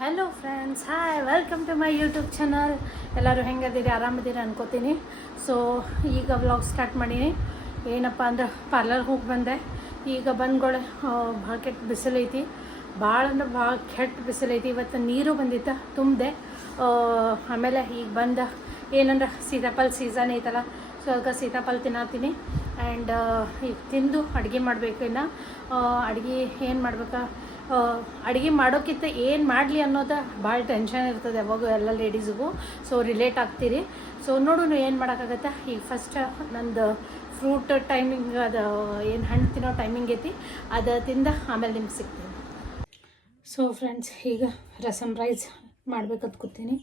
Hello friends, hi, welcome to my YouTube channel. ಎಲ್ಲರೂ ಹೆಂಗದಿರಿ, ಆರಾಮದಿರಿ ಅನ್ಕೋತೀನಿ. ಸೊ ಈಗ ವ್ಲಾಗ್ ಸ್ಟಾರ್ಟ್ ಮಾಡೀನಿ. ಏನಪ್ಪ ಅಂದ್ರೆ ಪಾರ್ಲರ್ಗೆ ಹೋಗಿ ಬಂದೆ. ಈಗ ಬಂದ್ಗೊಳೆ ಭಾಳ ಕೆಟ್ಟ ಬಿಸಿಲೈತಿ, ಭಾಳ ಅಂದ್ರೆ ಭಾಳ ಕೆಟ್ಟ ಬಿಸಿಲೈತಿ. ಇವತ್ತು ನೀರು ಬಂದಿತ್ತು, ತುಂಬಿದೆ. ಆಮೇಲೆ ಈಗ ಬಂದ ಏನಂದ್ರೆ ಸೀತಾಫಲ ಸೀಸನ್ ಐತಲ್ಲ, ಸೊ ಅದಕ್ಕೆ ಸೀತಾಫಲ ತಿನ್ನತ್ತೀನಿ. ಆ್ಯಂಡ್ ಈಗ ತಿಂದು ಅಡುಗೆ ಮಾಡಬೇಕು. ಇನ್ನು ಅಡುಗೆ ಏನು ಮಾಡ್ಬೇಕಾ, ಅಡುಗೆ ಮಾಡೋಕ್ಕಿಂತ ಏನು ಮಾಡಲಿ ಅನ್ನೋದು ಭಾಳ ಟೆನ್ಷನ್ ಇರ್ತದೆ ಯಾವಾಗೂ ಎಲ್ಲ ಲೇಡೀಸಿಗೂ. ಸೊ ರಿಲೇಟ್ ಆಗ್ತೀರಿ. ಸೊ ನೋಡೋಣ ಏನು ಮಾಡೋಕ್ಕಾಗತ್ತೆ. ಈಗ ಫಸ್ಟ್ ನಂದು ಫ್ರೂಟ್ ಟೈಮಿಂಗ್, ಅದು ಏನು ಹಣ್ಣು ತಿನ್ನೋ ಟೈಮಿಂಗ್ ಐತಿ, ಅದು ತಿಂದ ಆಮೇಲೆ ನಿಮ್ಗೆ ಸಿಗ್ತೀನಿ. ಸೊ ಫ್ರೆಂಡ್ಸ್, ಈಗ ರಸಮ್ ರೈಸ್ ಮಾಡ್ಬೇಕಂತ ಕೂತೀನಿ.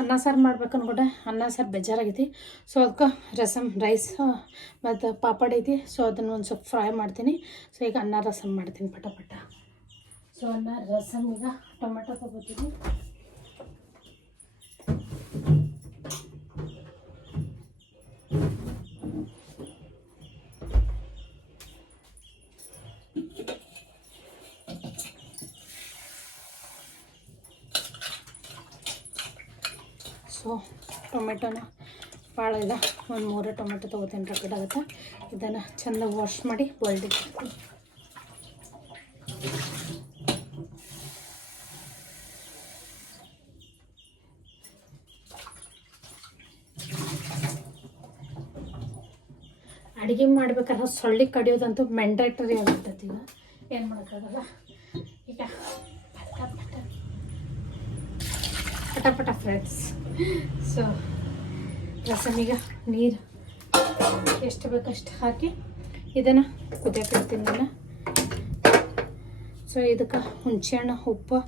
ಅನ್ನ ಸಾರು ಮಾಡ್ಬೇಕು ಅನ್ಕೊಂಡೆ, ಅನ್ನ ಸಾರು ಬೇಜಾರಾಗೈತಿ. ಸೊ ಅದಕ್ಕೆ ರಸಮ್ ರೈಸ್ ಮತ್ತು ಪಾಪಡ್ ಐತಿ. ಸೊ ಅದನ್ನು ಒಂದು ಸ್ವಲ್ಪ ಫ್ರೈ ಮಾಡ್ತೀನಿ. ಸೊ ಈಗ ಅನ್ನ ರಸಮ್ ಮಾಡ್ತೀನಿ ಪಟ. ಸೊ ಅನ್ನ ರಸಮ್, ಈಗ ಟೊಮೆಟೊ ತೊಗೋತೀನಿ. ಸೊ ಟೊಮೆಟೊನ ಭಾಳ ಇಲ್ಲ, ಒಂದು 3 ಟೊಮೆಟೊ ತೊಗೋತೀನಿ. ರಗಡಾಗುತ್ತೆ. ಇದನ್ನು ಚೆಂದ ವಾಶ್ ಮಾಡಿ ಬಾಯ್ಲ್ಡ್ ಇಟ್ಬಿಡ್ತೀನಿ. ಅಡುಗೆ ಮಾಡ್ಬೇಕಾದ್ರೆ ಸೊಳ್ಳೆ ಕಡಿಯೋದಂತೂ ಮ್ಯಾಂಡೇಟರಿ ಆಗಿರ್ತೈತಿ. ಈಗ ಏನು ಮಾಡೋಕ್ಕಾಗಲ್ಲ. ಈಗ ಪಟ ಫ್ರೆಂಡ್ಸ್. ಸೊ ರಸಮಿಗೆ ನೀರು ಎಷ್ಟು ಬೇಕಷ್ಟು ಹಾಕಿ ಇದನ್ನು ಕುದಿಯಕ್ಕೆ ನಾನು. ಸೊ ಇದಕ್ಕೆ ಹುಣಸೆಹಣ್ಣು, ಉಪ್ಪು,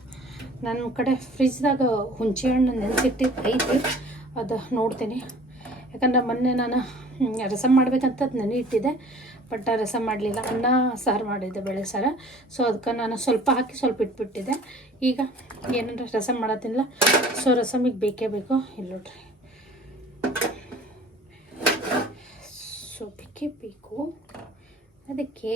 ನನ್ನ ಕಡೆ ಫ್ರಿಜ್ದಾಗ ಹುಣಸೆಹಣ್ಣು ನೆನೆಸಿಟ್ಟು ಐತಿ, ಅದು ನೋಡ್ತೀನಿ. ಯಾಕಂದ್ರೆ ಮೊನ್ನೆ ನಾನು ರಸಮ್ ಮಾಡ್ಬೇಕಂತ ನೆನೆ ಇಟ್ಟಿದ್ದೆ, ಬಟ್ ರಸಮ್ ಮಾಡಲಿಲ್ಲ. ಅನ್ನ ಸಾರು ಮಾಡಿದ್ದೆ, ಬೇಳೆ ಸಾರು. ಸೊ ಅದಕ್ಕೆ ನಾನು ಸ್ವಲ್ಪ ಹಾಕಿ ಸ್ವಲ್ಪ ಇಟ್ಬಿಟ್ಟಿದ್ದೆ. ಈಗ ಏನಂದ್ರೆ ರಸಮ್ ಮಾಡತ್ತೀನಿಲ್ಲ, ಸೊ ರಸಮಿಗೆ ಬೇಕೇ ಬೇಕು. ಇಲ್ಲಿ ನೋಡ್ರಿ, ಸೊ ಬೇಕೇ ಬೇಕು. ಅದಕ್ಕೆ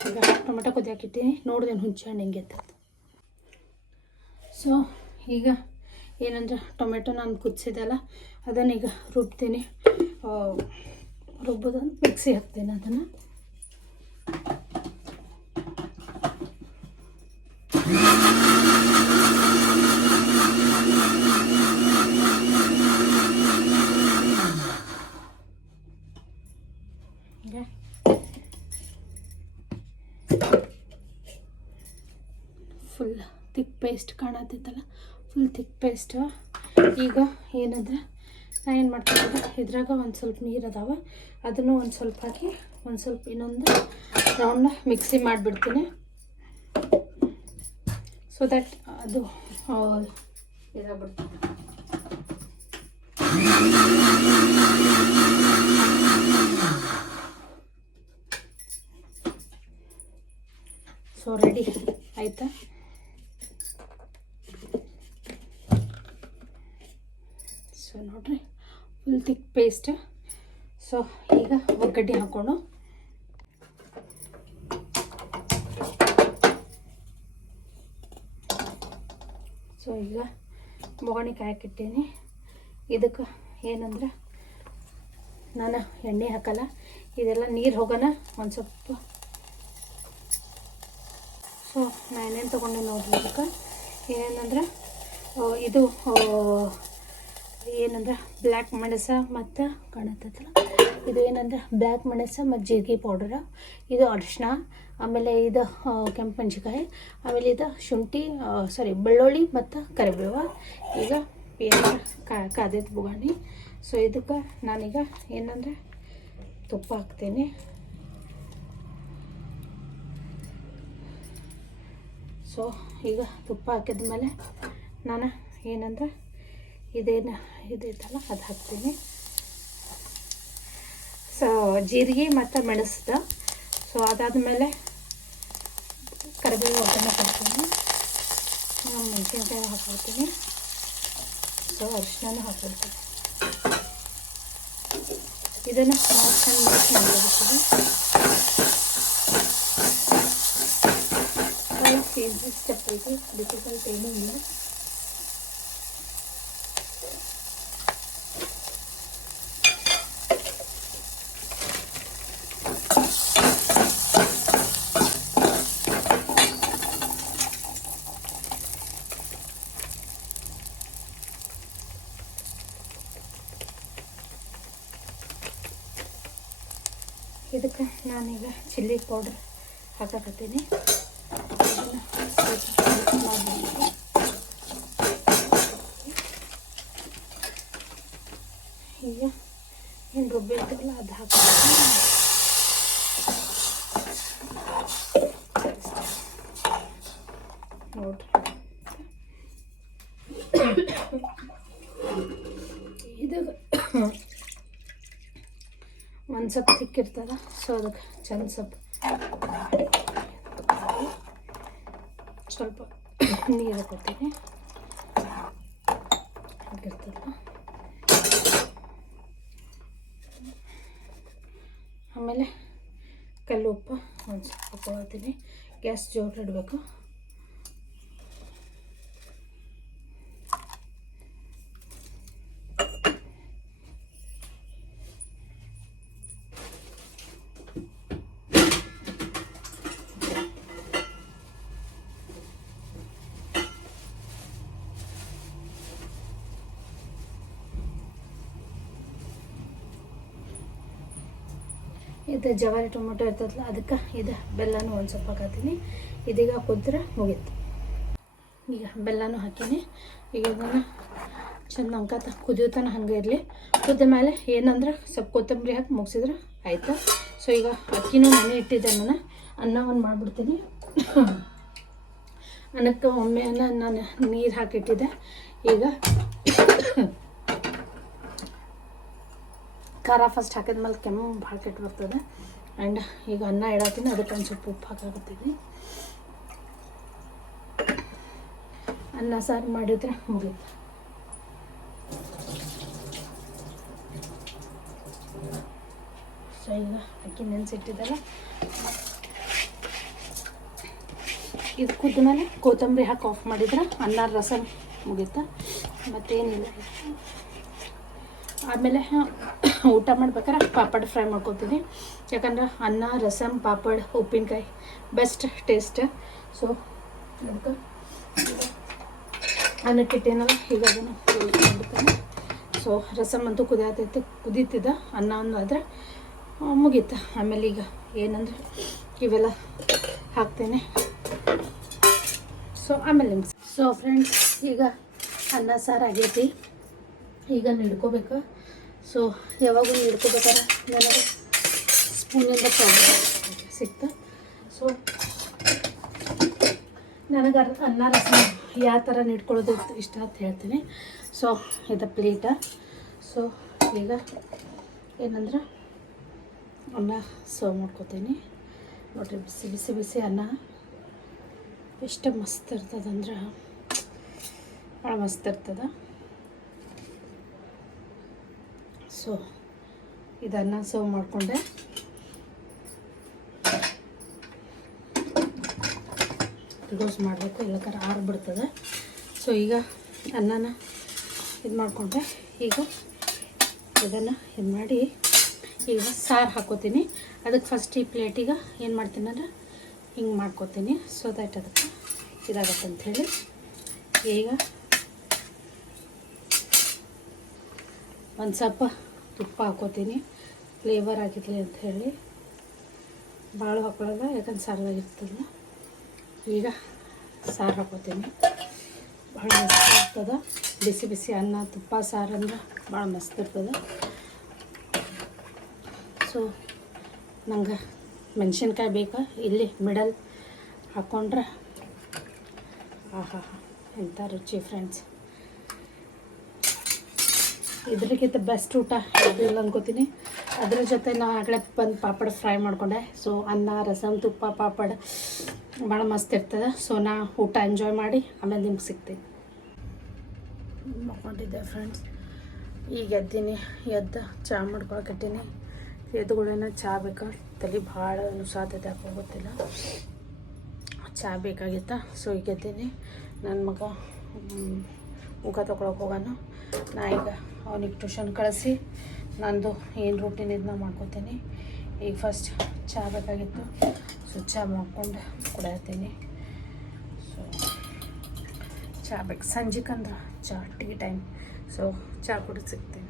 ಈಗ ಟೊಮೆಟೊ ಕುದಿಯಾಕಿಟ್ಟಿನಿ. ನೋಡಿದೆ ಹುಣಸೆ ಹಣ್ಣು ಹೆಂಗೆ ಅಂತ. ಸೊ ಈಗ ಏನಂದ್ರೆ ಟೊಮೆಟೊ ನಾನು ಕುದಿಸಿದೆಲ್ಲ ಅದನ್ನು ಈಗ ರುಬ್ತೀನಿ. ರುಬ್ಬೋದನ್ನು ಮಿಕ್ಸಿ ಹಾಕ್ತೀನಿ. ಅದನ್ನು ಫುಲ್ ಥಿಕ್ ಪೇಸ್ಟ್ ಕಾಣತ್ತೈತಲ್ಲ, ಫುಲ್ ಥಿಕ್ ಪೇಸ್ಟ್. ಈಗ ಏನಂದ್ರೆ ನಾನು ಏನು ಮಾಡ್ತೀನಿ, ಇದ್ರಾಗ ಒಂದು ಸ್ವಲ್ಪ ನೀರು ಅದಾವೆ, ಅದನ್ನು ಒಂದು ಸ್ವಲ್ಪ ಹಾಕಿ ಒಂದು ಸ್ವಲ್ಪ ಇನ್ನೊಂದು ರೌಂಡ್ ಮಿಕ್ಸಿ ಮಾಡಿಬಿಡ್ತೀನಿ. ಸೊ ದಟ್ ಅದು ಇದಾಗ್ಬಿಡ್ತೀನಿ. ಸೊ ರೆಡಿ ಆಯಿತಾ. ಸೊ ನೋಡ್ರಿ, ಫುಲ್ ಥಿಕ್ ಪೇಸ್ಟ್. ಸೊ ಈಗ ಒಗ್ಗಡ್ಡೆ ಹಾಕ್ಕೊಂಡು ಸೊ ಈಗ ಬೊಗಣಿ ಕಾಯಕ್ಕಿಟ್ಟೀನಿ. ಇದಕ್ಕೆ ಏನಂದ್ರೆ ನಾನು ಎಣ್ಣೆ ಹಾಕಲ್ಲ, ಇದೆಲ್ಲ ನೀರು ಹೋಗೋಣ ಒಂದು ಸ್ವಲ್ಪ. ಸೊ ನಾನು ಏನೇನು ತೊಗೊಂಡೆ ನೋಡ್ರಿ. ಇದಕ್ಕೆ ಏನಂದ್ರೆ ಇದು ಏನಂದ್ರೆ ಬ್ಲ್ಯಾಕ್ ಮೆಣಸು ಮತ್ತು ಕಾಣತ್ತಲ್ಲ, ಇದು ಏನಂದ್ರೆ ಬ್ಲ್ಯಾಕ್ ಮೆಣಸು ಮತ್ತು ಜೀರಿಗೆ ಪೌಡರ, ಇದು ಅರಿಶಿನ, ಆಮೇಲೆ ಇದು ಕೆಂಪು ಮೆಣಸಿನ್ಕಾಯಿ, ಆಮೇಲೆ ಇದು ಶುಂಠಿ, ಬೆಳ್ಳುಳ್ಳಿ ಮತ್ತು ಕರಿಬೇವು. ಈಗ ಏನಂದ್ರೆ ಕಾದೈತೆ ಬೊಗಣಿ. ಸೊ ಇದಕ್ಕೆ ನಾನೀಗ ಏನಂದ್ರೆ ತುಪ್ಪ ಹಾಕ್ತೀನಿ. ಸೊ ಈಗ ತುಪ್ಪ ಹಾಕಿದ್ಮೇಲೆ ನಾನು ಏನಂದ್ರೆ ಇದೇನು ಇದೈತಲ್ಲ ಅದು ಹಾಕ್ತೀನಿ. ಸೊ ಜೀರಿಗೆ ಮತ್ತು ಮೆಣಸ್ದು. ಸೊ ಅದಾದಮೇಲೆ ಕರಿಬೇವು ಒಗ್ಗರಣೆ ಹಾಕ್ತೀನಿ, ಮೆಣಸಿನ್ಕಾಯಿ ಹಾಕ್ಬಿಡ್ತೀನಿ. ಸೊ ಅರಿಶಿನ ಹಾಕ್ಬಿಡ್ತೀನಿ. ಇದನ್ನು ಚೆಂದ ಮಿಕ್ಸ್ ಮಾಡಬೇಕು. ಈಸಿ ಸ್ಟೆಪ್ ಐತಿ, ಡಿಫಿಕಲ್ಟ್ ಏನೂ ಇಲ್ಲ. ಇದಕ್ಕೆ ನಾನೀಗ ಚಿಲ್ಲಿ ಪೌಡರ್ ಹಾಕಕತ್ತೀನಿ. ಇದನ್ನು ಸ್ವಲ್ಪ ಮಾಡಬೇಕು. ಈಗ ಏನು ರುಬ್ಬಿರ್ತಲ್ಲ ಅದು ಹಾಕಬೇಕು. ನೋಡ್ರಿ, ಇದು ಒಂದು ಸ್ವಲ್ಪ ತಿಕ್ಕಿರ್ತದ. ಸೊ ಅದಕ್ಕೆ ಚಂದ ಸ್ವಲ್ಪ ನೀರು ಹಾಕೋತೀನಿ. ಹಾಕಿರ್ತದ. ಆಮೇಲೆ ಕಲ್ಲು ಉಪ್ಪು ಒಂದು ಸ್ವಲ್ಪ ಹಾಕೋತೀನಿ. ಗ್ಯಾಸ್ ಜೋರು ಇಡಬೇಕು. ಇದು ಜವಾರಿ ಟೊಮೊಟೊ ಇರ್ತದಲ್ಲ, ಅದಕ್ಕೆ ಇದು ಬೆಲ್ಲನೂ ಒಂದು ಸ್ವಲ್ಪ ಹಾಕತ್ತೀನಿ. ಇದೀಗ ಕುದ್ರೆ ಮುಗೀತು. ಈಗ ಬೆಲ್ಲನೂ ಹಾಕೀನಿ. ಈಗ ಇದನ್ನು ಚೆಂದ ಅಂಕತ ಕುದಿಯೋತನ ಹಂಗೆ ಇರಲಿ. ಕುದ್ದ ಮೇಲೆ ಏನಂದ್ರೆ ಸ್ವಲ್ಪ ಕೊತ್ತಂಬರಿ ಹಾಕಿ ಮುಗಿಸಿದ್ರೆ ಆಯಿತು. ಸೊ ಈಗ ಅಕ್ಕಿನೂ ನೆನೆ ಇಟ್ಟಿದ್ದೆ. ನಾನು ಅನ್ನ ಒಂದು ಮಾಡಿಬಿಡ್ತೀನಿ. ಅನ್ನಕ್ಕೆ ಒಮ್ಮೆ ನಾನು ನೀರು ಹಾಕಿಟ್ಟಿದ್ದೆ. ಈಗ ಖಾರ ಫಸ್ಟ್ ಹಾಕಿದ್ಮೇಲೆ ಕೆಮ್ಮು ಭಾಳ ಕೆಟ್ಟು ಬರ್ತದೆ. ಆ್ಯಂಡ್ ಈಗ ಅನ್ನ ಇಡತ್ತೀನಿ. ಅದಕ್ಕೆ ಒಂದು ಸ್ವಲ್ಪ ಉಪ್ಪು ಹಾಕಾಕತ್ತೀನಿ. ಅನ್ನ ಸಾರು ಮಾಡಿದ್ರೆ ಮುಗೀತು. ಸೊ ಈಗ ಅಕ್ಕಿ ನೆನೆಸಿಟ್ಟಿದ್ದಲ್ಲ, ಇದು ಕುದ್ದ ಮೇಲೆ ಕೊತ್ತಂಬರಿ ಹಾಕಿ ಆಫ್ ಮಾಡಿದ್ರೆ ಅನ್ನ ರಸಮ್ ಮುಗೀತು. ಮತ್ತೇನಿಲ್ಲ. ಆಮೇಲೆ ಊಟ ಮಾಡ್ಬೇಕಾದ್ರೆ ಪಾಪಡ್ ಫ್ರೈ ಮಾಡ್ಕೊತೀನಿ. ಯಾಕಂದ್ರೆ ಅನ್ನ, ರಸಮ್, ಪಾಪಡ್, ಉಪ್ಪಿನಕಾಯಿ ಬೆಸ್ಟ್ ಟೇಸ್ಟ್. ಸೊ ಅದಕ್ಕೆ ಅನ್ನಕ್ಕಿಟ್ಟೇನಲ್ಲ, ಈಗ ಅದನ್ನು ಮಾಡ್ತಾನೆ. ಸೊ ರಸಮ್ ಅಂತೂ ಕುದೀತಿದ್ದ. ಅನ್ನ ಒಂದು ಆದರೆ ಮುಗೀತು. ಆಮೇಲೆ ಈಗ ಏನಂದ್ರೆ ಇವೆಲ್ಲ ಹಾಕ್ತೇನೆ. ಸೊ ಆಮೇಲೆ ಸೊ ಫ್ರೆಂಡ್ಸ್, ಈಗ ಅನ್ನ ಸಾರು ಆಗೈತಿ. ಈಗ ಹಿಡ್ಕೋಬೇಕು. ಸೊ ಯಾವಾಗೂ ಹಿಡ್ಕೋಬೇಕಾದ್ರೆ ನನಗೆ ಸ್ಪೂನಿಂದ ಪ್ರಾಬ್ಲಮ್ ಸಿಕ್ತು. ಸೊ ನನಗೆ ಅನ್ನ ರಸ ಯಾವ ಥರ ಹಿಡ್ಕೊಳ್ಳೋದು ಇಷ್ಟ ಅಂತ ಹೇಳ್ತೀನಿ. ಸೊ ಇದು ಪ್ಲೇಟ. ಸೊ ಈಗ ಏನಂದ್ರೆ ಅನ್ನ ಸರ್ವ್ ಮಾಡ್ಕೋತೀನಿ. ನೋಡಿರಿ, ಬಿಸಿ ಬಿಸಿ ಬಿಸಿ ಅನ್ನ ಎಷ್ಟು ಮಸ್ತ್ ಇರ್ತದಂದ್ರೆ ಭಾಳ ಮಸ್ತ್ ಇರ್ತದೆ. ಸೊ ಇದನ್ನು ಸರ್ವ್ ಮಾಡಿಕೊಂಡೆ. ಕ್ಲೋಸ್ ಮಾಡಬೇಕು, ಇಲ್ಲಕ್ಕಾರ ಆರಿಬಿಡ್ತದೆ. ಸೊ ಈಗ ಅನ್ನನ ಇದು ಮಾಡಿಕೊಂಡೆ. ಈಗ ಇದನ್ನು ಇದು ಮಾಡಿ ಈಗ ಸಾರು ಹಾಕೋತೀನಿ. ಅದಕ್ಕೆ ಫಸ್ಟ್ ಈ ಪ್ಲೇಟಿಗೆ ಏನು ಮಾಡ್ತೀನಿ ಅಂದರೆ ಹಿಂಗೆ ಮಾಡ್ಕೋತೀನಿ. ಸೊ ದ್ಯಾಟ್ ಅದಕ್ಕೆ ಇದಾಗತ್ತೆ ಅಂಥೇಳಿ ಈಗ ಒಂದು ಸ್ವಲ್ಪ ತುಪ್ಪ ಹಾಕೋತೀನಿ. ಫ್ಲೇವರ್ ಆಗಿರಲಿ ಅಂಥೇಳಿ. ಭಾಳ ಹಾಕೊಳ್ಳಲ್ಲ, ಯಾಕಂದ್ರೆ ಸಾರದಾಗಿರ್ತದೆ. ಈಗ ಸಾರು ಹಾಕೋತೀನಿ. ಭಾಳ ಮಸ್ತ್ ಇರ್ತದೆ. ಬಿಸಿ ಬಿಸಿ ಅನ್ನ, ತುಪ್ಪ, ಸಾರು ಅಂದ್ರೆ ಭಾಳ ಮಸ್ತ್ ಇರ್ತದೆ. ಸೊ ನಂಗೆ ಮೆಣಸಿನ್ಕಾಯಿ ಬೇಕಾ ಇಲ್ಲಿ ಮಿಡಲ್ ಹಾಕ್ಕೊಂಡ್ರೆ ಆಹಾ ಎಂಥ ರುಚಿ ಫ್ರೆಂಡ್ಸ್. ಇದ್ರಿಗಿಂತ ಬೆಸ್ಟ್ ಊಟ ಯಾವುದೂ ಇಲ್ಲ ಅನ್ಕೋತೀನಿ. ಅದ್ರ ಜೊತೆ ನಾವು ಆಗಲೇ ಬಂದು ಪಾಪಡ್ ಫ್ರೈ ಮಾಡಿಕೊಂಡೆ. ಸೊ ಅನ್ನ, ರಸಮ್, ತುಪ್ಪ, ಪಾಪಡ್ ಭಾಳ ಮಸ್ತ್ ಇರ್ತದೆ. ಸೊ ನಾ ಊಟ ಎಂಜಾಯ್ ಮಾಡಿ ಆಮೇಲೆ ನಿಮ್ಗೆ ಸಿಗ್ತೀನಿ. ಮಾಡ್ಕೊಂಡಿದ್ದೆ ಫ್ರೆಂಡ್ಸ್. ಈಗ ಎದ್ದೀನಿ. ಎದ್ದು ಚಹಾ ಮಾಡ್ಕೊಳಕತ್ತೀನಿ. ಎದ್ದುಗಳೇನ ಚಹಾ ಬೇಕಾ, ತಲೆ ಭಾಳ ನುಸಾತೈತೆ ಯಾಕೋ ಗೊತ್ತಿಲ್ಲ, ಚಹಾ ಬೇಕಾಗಿತ್ತ. ಸೊ ಈಗ ಎದ್ದೀನಿ. ನನ್ನ ಮಗ ಊಟ ತೊಗೊಳಕ್ಕೆ ಹೋಗೋಣ. ನಾ ಈಗ ಅವನಿಗೆ ಟ್ಯೂಷನ್ ಕಳಿಸಿ ನಂದು ಏನು ರೂಟೀನ್ ಇದನ್ನ ಮಾಡ್ಕೊತೀನಿ. ಈಗ ಫಸ್ಟ್ ಚಹಾ ಬೇಕಾಗಿತ್ತು, ಸೊ ಚಹಾ ಮಾಡ್ಕೊಂಡು ಕುಡಿಯತ್ತೀನಿ. ಸೊ ಚಹಾ ಬೇಕು ಸಂಜೆಕಂದ್ರೆ ಚಹಾ ಟೀ ಟೈಮ್. ಸೊ ಚಹಾ ಕುಡಿದು ಸಿಗ್ತೀನಿ.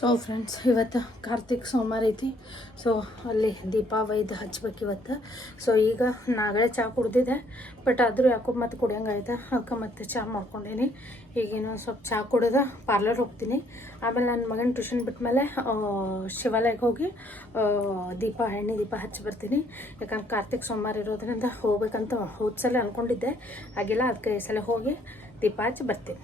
ಸೊ ಫ್ರೆಂಡ್ಸ್, ಇವತ್ತು ಕಾರ್ತಿಕ್ ಸೋಮವಾರ ಐತಿ. ಸೊ ಅಲ್ಲಿ ದೀಪ ಒಯ್ದು ಹಚ್ಬೇಕು ಇವತ್ತು. ಸೊ ಈಗ ನಾಗಳೆ ಚಹಾ ಕುಡ್ದಿದ್ದೆ, ಬಟ್ ಆದರೂ ಯಾಕೋ ಮತ್ತೆ ಕುಡಿಯಂಗಾಯ್ತು. ಅದಕ್ಕೆ ಮತ್ತೆ ಚಹಾ ಮಾಡ್ಕೊಂಡೀನಿ. ಈಗೇನೋ ಸ್ವಲ್ಪ ಚಹಾ ಕುಡಿದು ಪಾರ್ಲರ್ ಹೋಗ್ತೀನಿ. ಆಮೇಲೆ ನನ್ನ ಮಗನ ಟ್ಯೂಷನ್ ಬಿಟ್ಮೇಲೆ ಶಿವಾಲಯಕ್ಕೆ ಹೋಗಿ ಎಣ್ಣೆ ದೀಪ ಹಚ್ಚಿ ಬರ್ತೀನಿ. ಯಾಕಂದ್ರೆ ಕಾರ್ತಿಕ್ ಸೋಮವಾರ ಇರೋದ್ರಿಂದ ಹೋಗ್ಬೇಕಂತ ಹೋದ ಸಲ ಅಂದ್ಕೊಂಡಿದ್ದೆ, ಆಗಿಲ್ಲ. ಅದಕ್ಕೆ ಈ ಸಲ ಹೋಗಿ ದೀಪ ಹಚ್ಚಿ ಬರ್ತೀನಿ.